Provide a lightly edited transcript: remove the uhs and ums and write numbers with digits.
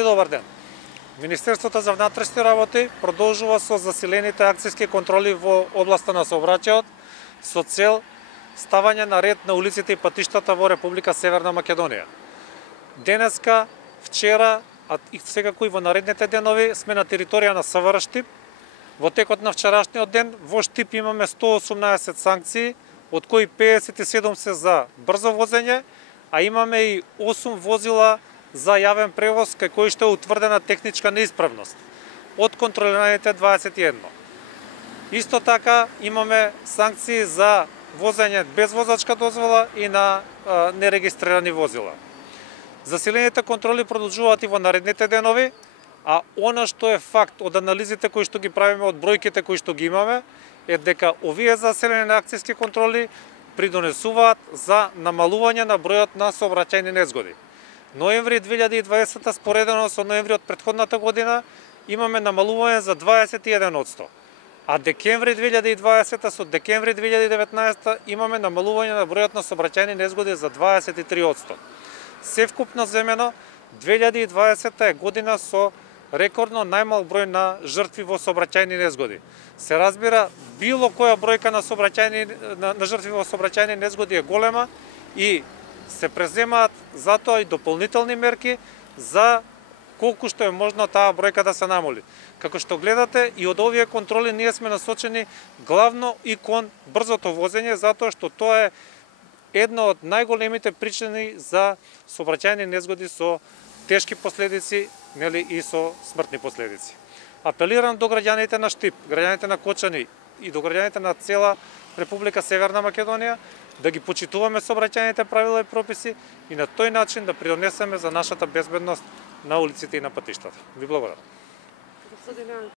Добар ден. Министерството за внатрешни работи продолжува со засилените акцијски контроли во областа на сообраќајот со цел ставање на ред на улиците и патиштата во Република Северна Македонија. Денеска, вчера, а и секако и во наредните денови сме на територија на СВР Штип. Во текот на вчерашниот ден во Штип имаме 118 санкции, од кои 57 се за брзо возење, а имаме и 8 возила за јавен превоз кај кои што е утврдена техничка неисправност од контролираните 21. Исто така имаме санкции за возење без возачка дозвола и на нерегистрирани возила. Засилените контроли продолжуваат и во наредните денови, а она што е факт од анализите кои што ги правиме, од бројките кои што ги имаме, е дека овие засилени акцијски контроли придонесуваат за намалување на бројот на сообраќајни незгоди. Ноември 2020 споредено со ноември од претходната година имаме намалување за 21%, а декември 2020 со декември 2019 имаме намалување на бројот на сообраќајни незгоди за 23%. Севкупно земено 2020 е година со рекордно најмал број на жртви во сообраќајни незгоди. Се разбира, било која бројка на жртви во сообраќајни незгоди е голема и се преземаат затоа и дополнителни мерки за колку што е можно таа бројка да се намали. Како што гледате, и од овие контроли ние сме насочени главно и кон брзото возење, затоа што тоа е една од најголемите причини за сообраќајни незгоди со тешки последици, нели, и со смртни последици. Апелирам до граѓаните на Штип, граѓаните на Кочани и до граѓаните на цела Република Северна Македонија да ги почитуваме сообраќајните правила и прописи и на тој начин да придонесеме за нашата безбедност на улиците и на патиштата. Ви благодарам.